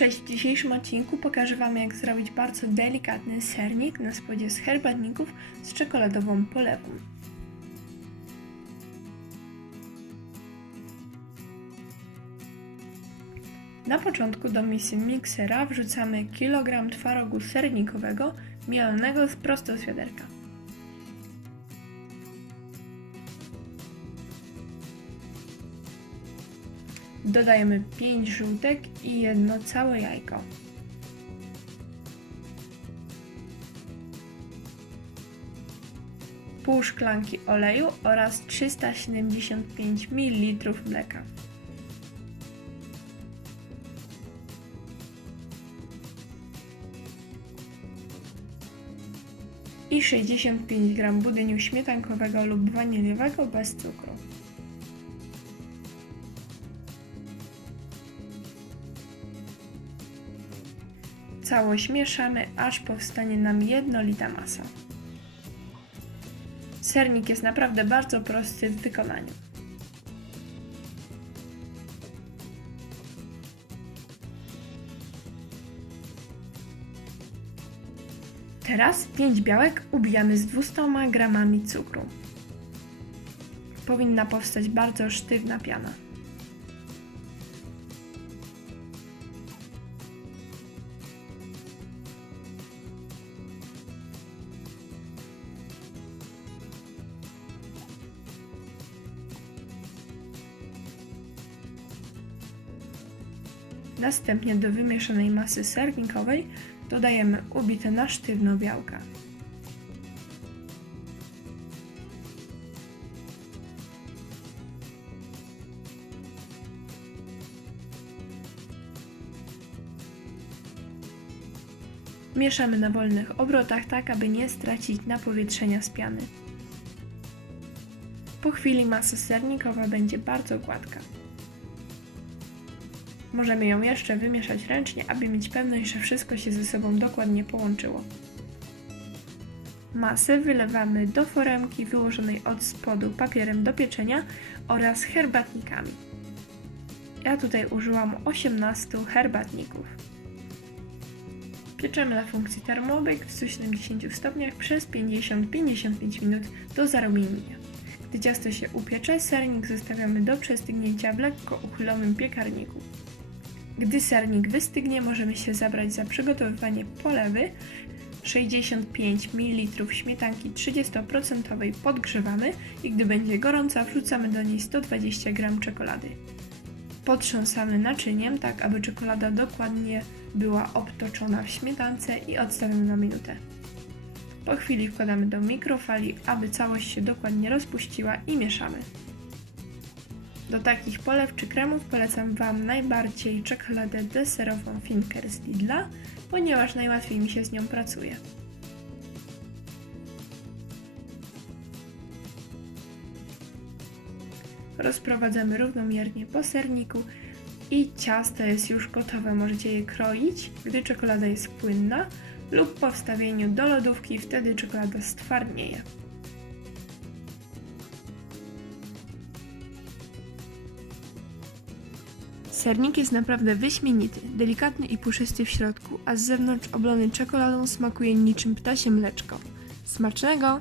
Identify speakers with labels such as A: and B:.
A: Cześć, w dzisiejszym odcinku pokażę Wam jak zrobić bardzo delikatny sernik na spodzie z herbatników z czekoladową polewą. Na początku do misy miksera wrzucamy kilogram twarogu sernikowego mielonego prosto z wiaderka. Dodajemy 5 żółtek i jedno całe jajko. Pół szklanki oleju oraz 375 ml mleka. I 65 g budyniu śmietankowego lub waniliowego bez cukru. Całość mieszamy, aż powstanie nam jednolita masa. Sernik jest naprawdę bardzo prosty w wykonaniu. Teraz 5 białek ubijamy z 200 gramami cukru. Powinna powstać bardzo sztywna piana. Następnie do wymieszanej masy sernikowej dodajemy ubite na sztywno białka. Mieszamy na wolnych obrotach tak, aby nie stracić napowietrzenia z piany. Po chwili masa sernikowa będzie bardzo gładka. Możemy ją jeszcze wymieszać ręcznie, aby mieć pewność, że wszystko się ze sobą dokładnie połączyło. Masę wylewamy do foremki wyłożonej od spodu papierem do pieczenia oraz herbatnikami. Ja tutaj użyłam 18 herbatników. Pieczemy na funkcji termobake w 170 stopniach przez 50-55 minut do zarobienia. Gdy ciasto się upiecze, sernik zostawiamy do przestygnięcia w lekko uchylonym piekarniku. Gdy sernik wystygnie, możemy się zabrać za przygotowywanie polewy. 65 ml śmietanki 30% podgrzewamy i gdy będzie gorąca, wrzucamy do niej 120 g czekolady. Potrząsamy naczyniem, tak aby czekolada dokładnie była obtoczona w śmietance i odstawiamy na minutę. Po chwili wkładamy do mikrofali, aby całość się dokładnie rozpuściła i mieszamy. Do takich polew czy kremów polecam Wam najbardziej czekoladę deserową Finker z Lidla, ponieważ najłatwiej mi się z nią pracuje. Rozprowadzamy równomiernie po serniku i ciasto jest już gotowe. Możecie je kroić, gdy czekolada jest płynna lub po wstawieniu do lodówki, wtedy czekolada stwardnieje. Sernik jest naprawdę wyśmienity, delikatny i puszysty w środku, a z zewnątrz oblony czekoladą smakuje niczym ptasie mleczko. Smacznego!